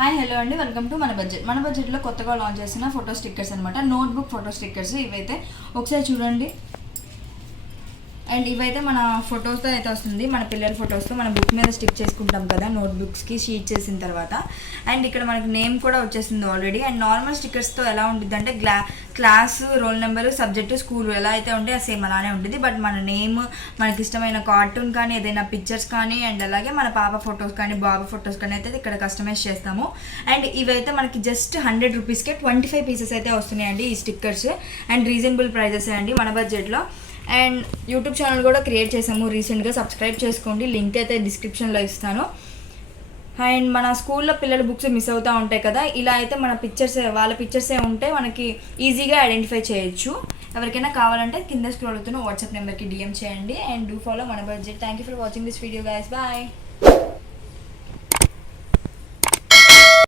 Hi hello అండి, welcome to మన బడ్జెట్లో కొత్తగా లాంచ్ చేసిన ఫోటో స్టిక్కర్స్ అనమాట. నోట్బుక్ ఫోటో స్టిక్కర్స్ ఇవైతే ఒకసారి చూడండి. అండ్ ఇవైతే మన ఫొటోస్తో అయితే వస్తుంది, మన పిల్లల ఫొటోస్తో మన బుక్ మీద స్టిక్ చేసుకుంటాం కదా నోట్బుక్స్కి షీట్ చేసిన తర్వాత. అండ్ ఇక్కడ మనకి నేమ్ కూడా వచ్చేసింది ఆల్రెడీ. అండ్ నార్మల్ స్టిక్కర్స్తో ఎలా ఉంటుంది అంటే class, roll number, subject, school ఎలా అయితే ఉంటే అది సేమ్ అలానే ఉంటుంది. బట్ మన నేమ్, మనకి ఇష్టమైన కార్టూన్ కానీ ఏదైనా పిక్చర్స్ కానీ అండ్ అలాగే మన పాప ఫొటోస్ కానీ బాబు ఫొటోస్ కానీ అయితే ఇక్కడ కస్టమైజ్ చేస్తాము. అండ్ ఇవైతే మనకి జస్ట్ 100 రూపీస్కే 25 పీసెస్ అయితే వస్తున్నాయండి ఈ స్టిక్కర్స్. అండ్ రీజనబుల్ ప్రైజెస్ అండి మన బడ్జెట్లో. అండ్ యూట్యూబ్ ఛానల్ కూడా క్రియేట్ చేసాము రీసెంట్గా, సబ్స్క్రైబ్ చేసుకోండి, లింక్ అయితే డిస్క్రిప్షన్లో ఇస్తాను. అండ్ మన స్కూల్లో పిల్లల బుక్స్ మిస్ అవుతూ ఉంటాయి కదా, ఇలా అయితే మన వాళ్ళ పిక్చర్సే ఉంటే మనకి ఈజీగా ఐడెంటిఫై చేయొచ్చు. ఎవరికైనా కావాలంటే కింద స్క్రోల్ అవుతున్న వాట్సాప్ నెంబర్కి DM చేయండి. అండ్ డూ ఫాలో మన budget. Thank you for watching this video guys. Bye.